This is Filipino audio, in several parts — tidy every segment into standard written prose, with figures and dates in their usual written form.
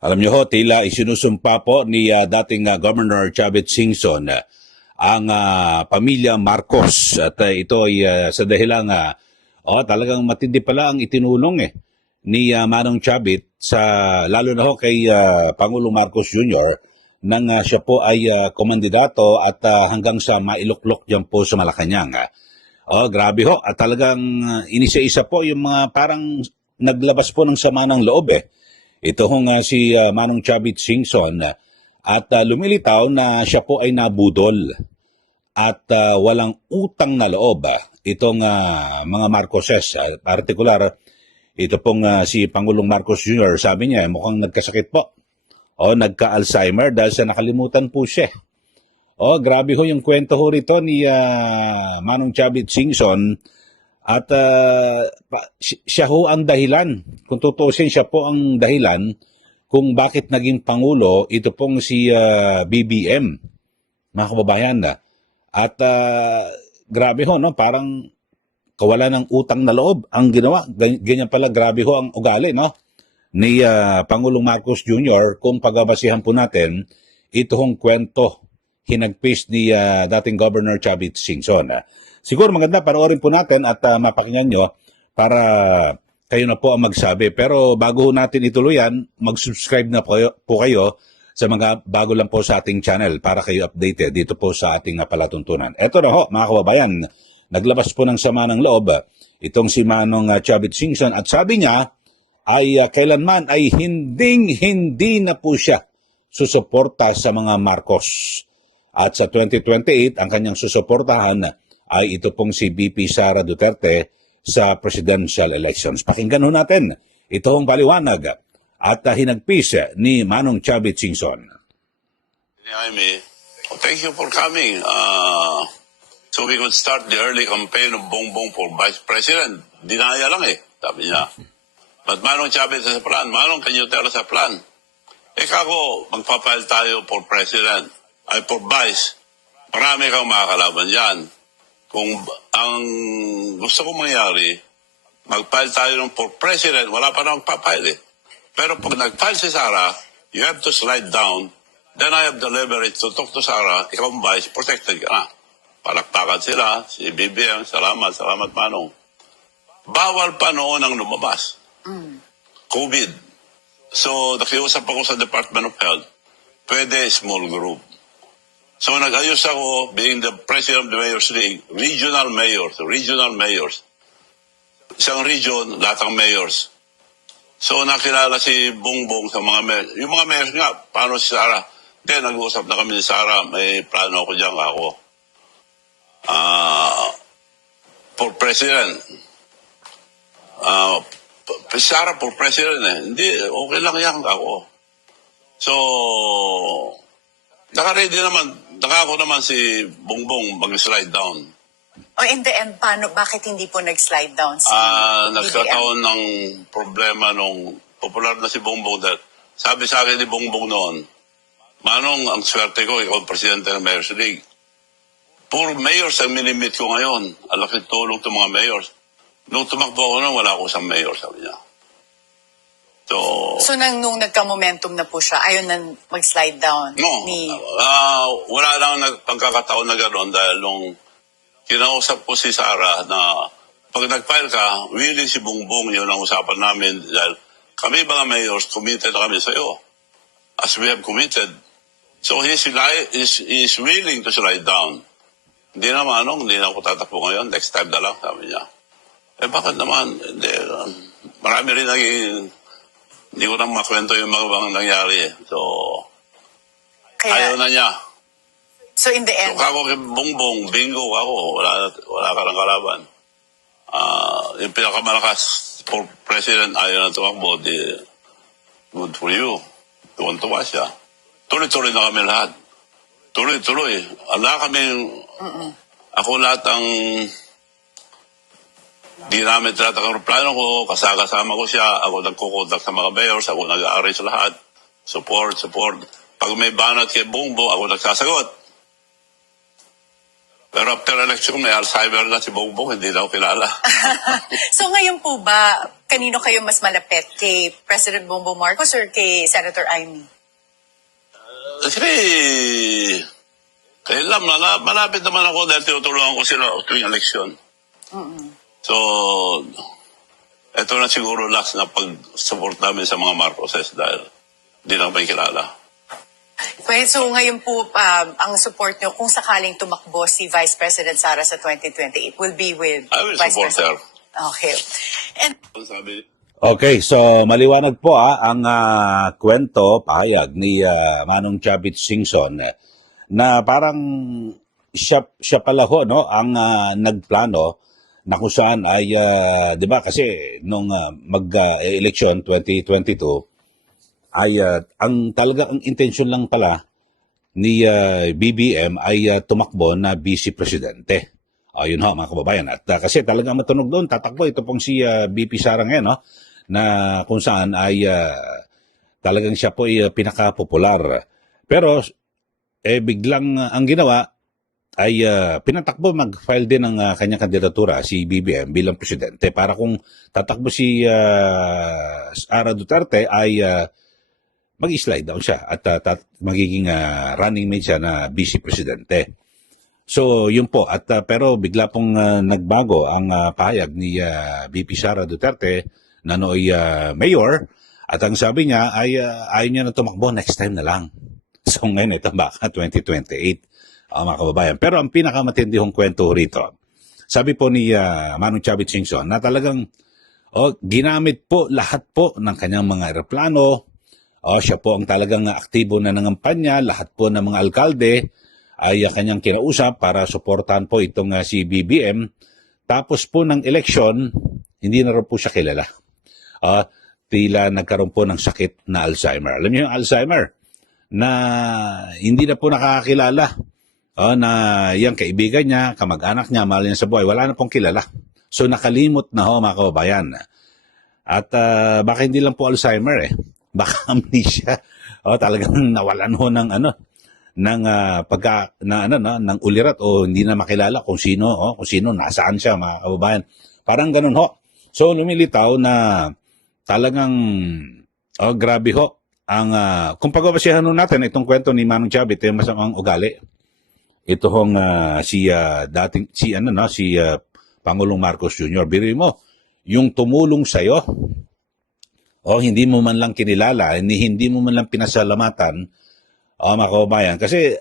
Alam niyo ho, tila isinusumpa po ni dating Governor Chavit Singson ang pamilya Marcos. At ito ay sa dahilan talagang matindi pala ang itinulong ni Manong Chavit lalo na ho kay Pangulong Marcos Jr. nang siya po ay komandidato at hanggang sa mailuklok diyan po sa Malacanang. Grabe ho. At talagang inisa-isa po yung mga parang naglabas po ng sama ng loob Ito hong si Manong Chavit Singson at lumilitaw na siya po ay nabudol at walang utang na loob. Itong mga Marcoses, partikular, ito pong si Pangulong Marcos Jr., sabi niya mukhang nagkasakit po o nagka-Alzheimer dahil sa nakalimutan po siya. Grabe ho yung kwento ho rito ni Manong Chavit Singson. At siya ho ang dahilan, kung tutusin siya po ang dahilan kung bakit naging Pangulo ito pong si BBM, mga kababayan. At grabe ho, no? Parang kawalan ng utang na loob ang ginawa. Ganyan pala, grabe ho ang ugali ni Pangulong Marcos Jr. Kung pagbabasihan po natin, ito hong kwento hinagpis ni dating Governor Chavit Singson. Siguro maganda panoorin po natin at mapakinggan nyo para kayo na po ang magsabi. Pero bago natin ituloy yan, mag-subscribe na po kayo sa mga bago lang po sa ating channel para kayo updated dito po sa ating palatuntunan. Eto na ho, mga kababayan, naglabas po ng sama ng loob itong si Manong Chavit Singson at sabi niya ay kailanman ay hindi na po siya susuporta sa mga Marcos. At sa 2028, ang kanyang susuportahan ay ito pong si VP Sara Duterte sa presidential elections. Pakinggan ho natin itong paliwanag at hinagpis ni Manong Chavit Singson. Jaime, thank you for coming. So we could start the early campaign of Bongbong for Vice President. Dinaya lang sabi niya. But Manong Chavit sa plan. Manong, can you tell us a plan? Kako, magpapile tayo for President, ay for Vice. Marami kang makakalaban dyan. Kung ang gusto kong mangyari, mag-file tayo ng for president, wala pa nang papile Pero pag nag-file si Sara, you have to slide down, then I have the leverage to talk to Sara, ikaw ang vice, protected ka na. Palakpakan sila, si BBM, salamat Manong. Bawal pa noon ang lumabas. COVID. So, nakiusap ako sa Department of Health, pwede small group. So nag-ayos ako, being the president of the Mayor's League, regional mayors. Isang region, lahat ng mayors. So nakilala si Bongbong sa mga mayors. Yung mga mayors nga, paano si Sara? Then nag-uusap na kami ni Sara, may plano ako dyan ako. For president. Sara for president Hindi, okay lang yan ako. So, nakako naman si Bongbong mag-slide down. In the end, bakit hindi po nag-slide down si nagkataon ng problema nung popular na si Bongbong dahil sabi sa akin ni Bongbong noon, Manong, ang swerte ko, ikaw ang presidente ng Mayor's League. Puro mayors ang minimit ko ngayon. Ang laking tulong ng mga mayors. Nung tumakbo ako noon, wala ako isang mayor, sabi niya. So nung nagka-momentum na po siya, ayaw na mag-slide down? No, wala lang pagkakataon na gano'n dahil nung kinausap ko si Sara na pag nag-file ka, willing si Bongbong, yun ang usapan namin dahil kami mga mayors, committed na kami sa iyo. As we have committed. So he's willing to slide down. Hindi na ako tatakbo ngayon, next time na lang, sabi niya. Bakit naman? Marami rin hindi ko nang makwento yung mga nangyari So, ayaw na niya. So in the end? So, kako kay Bongbong, bingo ako. Wala ka ng kalaban. Yung pinakamalakas for president, ayaw na tumakbo, good for you. Tuwan-tuwa siya. Tuloy-tuloy na kami lahat. Tuloy-tuloy. Ako lahat ang di namin tinatakang plano ko, kasama ko siya, ako nagkukontak sa mga mayors, ako nag-aaray sa lahat. Support. Pag may banat kay Bongbong, ako nagsasagot. Pero after election, may Alzheimer na si Bongbong, hindi na ako kilala. So ngayon po ba, kanino kayo mas malapit? Kay President Bongbong Marcos or kay Senator Amy? Actually, kaya lang, malapit naman ako dahil tinutulungan ko sila tuwing eleksyon. So, ito na siguro last na pag-support namin sa mga Marcoses dahil hindi na may kilala. Okay, so ngayon po, ang support nyo, kung sakaling tumakbo si Vice President Sara sa 2028, will be with I will Vice support her. President. Okay. And Sabi, Okay, so maliwanag po ang kwento, pahayag ni Manong Chavit Singson na parang siya pala ho, no, ang nagplano na kung saan ay, di ba, kasi nung mag-election 2022, ay ang talagang intensyon lang pala ni BBM ay tumakbo na vice presidente. Yun ho, mga kababayan. At kasi talagang matunog doon, tatakbo ito pong si BP Sara ngayon, no? Na kung saan ay talagang siya po ay pinaka-popular. Pero biglang ang ginawa ay pinatakbo mag-file din ng kanyang kandidatura si BBM bilang presidente para kung tatakbo si Sara Duterte ay mag-slide down siya at magiging running mate siya na vice presidente. So yun po at pero bigla pong nagbago ang pahayag ni VP Sara Duterte na nooy mayor at ang sabi niya ay ayaw niya na tumakbo, next time na lang. So ngayon ito baka 2028 mga kababayan. Pero ang pinakamatindihong kwento rito, sabi po ni Manong Chavit Singson na talagang ginamit po lahat po ng kanyang mga eroplano. Siya po ang talagang aktibo na nangampanya, lahat po ng mga alkalde ay kanyang kinausap para suportahan po itong si BBM. Tapos po ng eleksyon, hindi na rin po siya kilala. Tila nagkaroon po ng sakit na Alzheimer. Alam niyo yung Alzheimer na hindi na po nakakakilala na yung kaibigan niya, kamag-anak niya, mahal niya sa buhay, wala na pong kilala. So nakalimot na ho mga kababayan. At baka hindi lang po Alzheimer baka amnesia. Talagang nawalan ho ng ng ulirat o hindi na makilala kung sino, nasaan siya mga kababayan. Parang ganun ho. So lumilitaw na talagang grabe ho ang kung pagbabasihan natin itong kwento ni Manong Chavit yung masamang ugali. Ito hong si Pangulong Marcos Jr. Biro mo, yung tumulong sa iyo hindi mo man lang kinilala, hindi mo man lang pinasalamatan mga kababayan. Kasi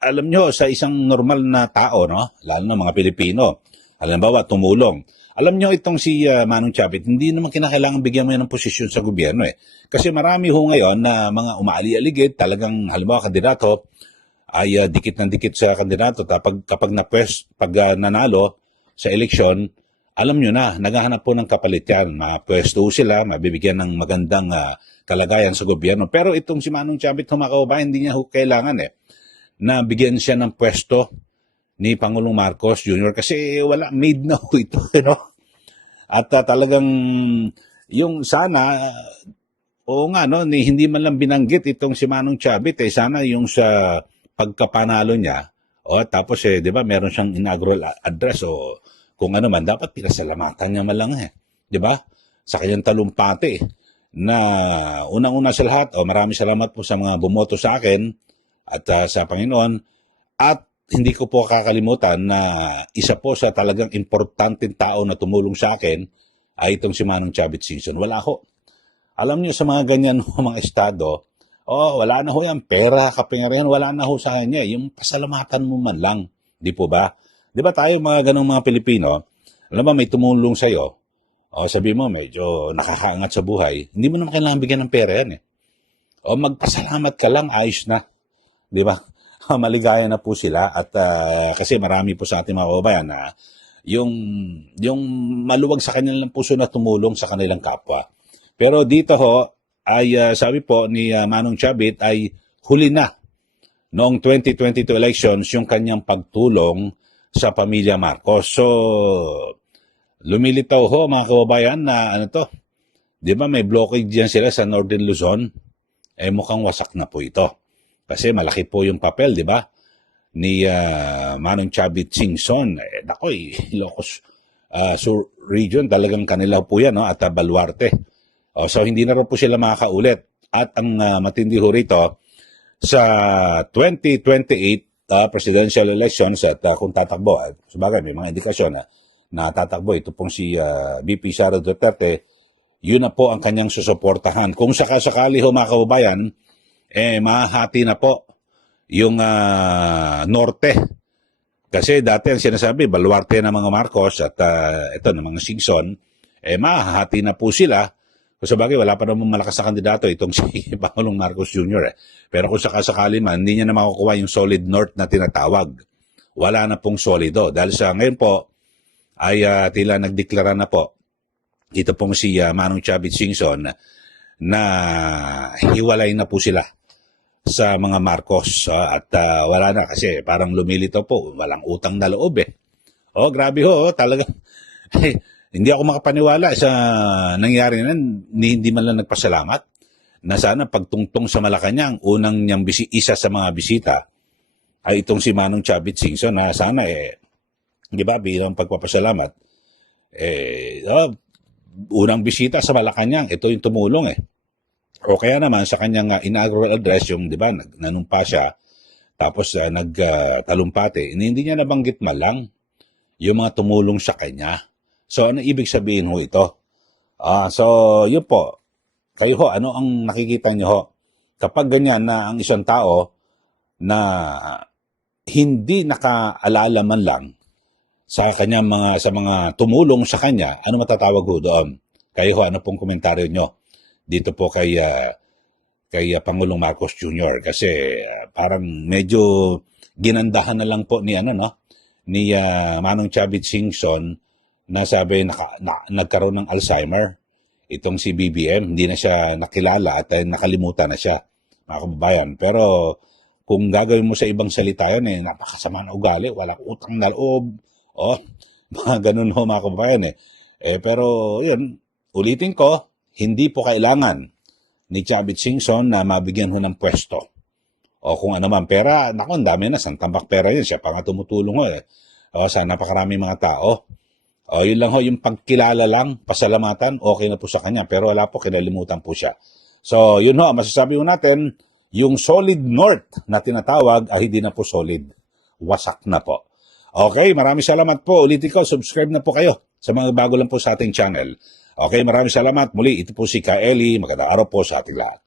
alam nyo, sa isang normal na tao, no, lalo na mga Pilipino, halimbawa tumulong. Alam nyo itong si Manong Chavit, hindi naman kinakailangan bigyan mo yan ng posisyon sa gobyerno Kasi marami ho ngayon na mga umaali-aligid, talagang halimbawa kandidato ay dikit ng dikit sa kandidato. Kapag nanalo sa eleksyon, alam nyo na, naghahanap po ng kapalit yan. Mapwesto sila, mabibigyan ng magandang kalagayan sa gobyerno. Pero itong si Manong Chavit, humakababayan, hindi niya kailangan na bigyan siya ng pwesto ni Pangulong Marcos Jr. Kasi wala, made na ho ito. At talagang yung sana, hindi man lang binanggit itong si Manong Chavit. Sana yung sa pagkapanalo niya, tapos di ba, meron siyang inaugural address kung ano man, dapat pinasalamatan niya man lang di ba? Sa kanyang talumpati na unang-una sa lahat, maraming salamat po sa mga bumoto sa akin at sa Panginoon at hindi ko po kakalimutan na isa po sa talagang importanteng tao na tumulong sa akin ay itong si Manong Chavit Singson. Wala ho. Alam niyo sa mga ganyan mga estado, wala na ho yan, pera, kapangyarihan, wala na ho sa kanya. Yung pasalamatan mo man lang, di po ba? Di ba tayo mga ganong mga Pilipino, alam ba may tumulong sa'yo, sabi mo medyo nakakaangat sa buhay, hindi mo naman kailangan bigyan ng pera yan magpasalamat ka lang, ayos na. Di ba? Maligaya na po sila at kasi marami po sa ating mga kababayan na yung maluwag sa kanilang puso na tumulong sa kanilang kapwa. Pero dito ho, ay sabi po ni Manong Chavit ay huli na noong 2022 elections yung kanyang pagtulong sa pamilya Marcos. So, lumilitaw ho mga kababayan na di ba may blockage dyan sila sa Northern Luzon? Mukhang wasak na po ito. Kasi malaki po yung papel, di ba? Ni Manong Chavit Singson. Ilocos Sur region, talagang kanila po yan, no? At Baluarte. So hindi na rin po sila makakaulit. At ang matindi ho rito, sa 2028 presidential elections at kung tatakbo, sabagay may mga indikasyon na tatakbo, ito pong si VP Sara Duterte, yun na po ang kanyang susuportahan. Kung sakasakali ho mga kababayan, mahahati na po yung norte. Kasi dati ang sinasabi, baluarte ng mga Marcos at ito ng mga Singson, mahahati na po sila. So sabagay, wala pa naman malakas na kandidato itong si Pangulong Marcos Jr. Pero kung sakasakali man, hindi niya na makukuha yung solid north na tinatawag. Wala na pong solido. Dahil sa ngayon po, ay tila nagdeklara na po ito pong si Manong Chavit Singson na hiwalay na po sila sa mga Marcos. At wala na kasi parang lumilito po. Walang utang na loob grabe ho, talaga. Hindi ako makapaniwala sa nangyari na hindi man lang nagpasalamat na sana pagtungtong sa Malacanang, unang niyang isa sa mga bisita ay itong si Manong Chavit Singson na sana di ba, bilang pagpapasalamat, unang bisita sa Malacanang, ito yung tumulong O kaya naman sa kanyang inaugural address, yung di ba, nanumpa siya, tapos nagtalumpati, hindi niya nabanggit man lang yung mga tumulong sa kanya. So, ano ibig sabihin ho ito? So, yun po. Kayo ho, ano ang nakikita niyo ho? Kapag ganyan na ang isang tao na hindi nakaalala man lang sa kanya sa mga tumulong sa kanya, ano matatawag ho doon? Kayo ho, ano pong komentaryo nyo dito po kay Pangulong Marcos Jr. Kasi parang medyo ginandahan na lang po ni Manong Chavit Singson na sabi nagkaroon ng Alzheimer itong si BBM, hindi na siya nakilala at nakalimutan na siya, mga kababayan. Pero kung gagawin mo sa ibang salita yun, napakasama na ugali, walang utang na loob, mga ganun ho mga kababayan pero yun, ulitin ko, hindi po kailangan ni Chavit Singson na mabigyan ho ng pwesto o kung ano man pera. Naku, ang dami na, santambak pera yun, siya pa nga tumutulong ho sa napakarami mga tao. Yun lang ho, yung pagkilala lang, pasalamatan, okay na po sa kanya. Pero wala po, kinalimutan po siya. So, yun ho, masasabi ho natin, yung solid north na tinatawag ay hindi na po solid. Wasak na po. Okay, maraming salamat po. Ulitin ko, subscribe na po kayo sa mga bago lang po sa ating channel. Okay, maraming salamat. Muli, ito po si Kaeli. Magandang araw po sa ating lahat.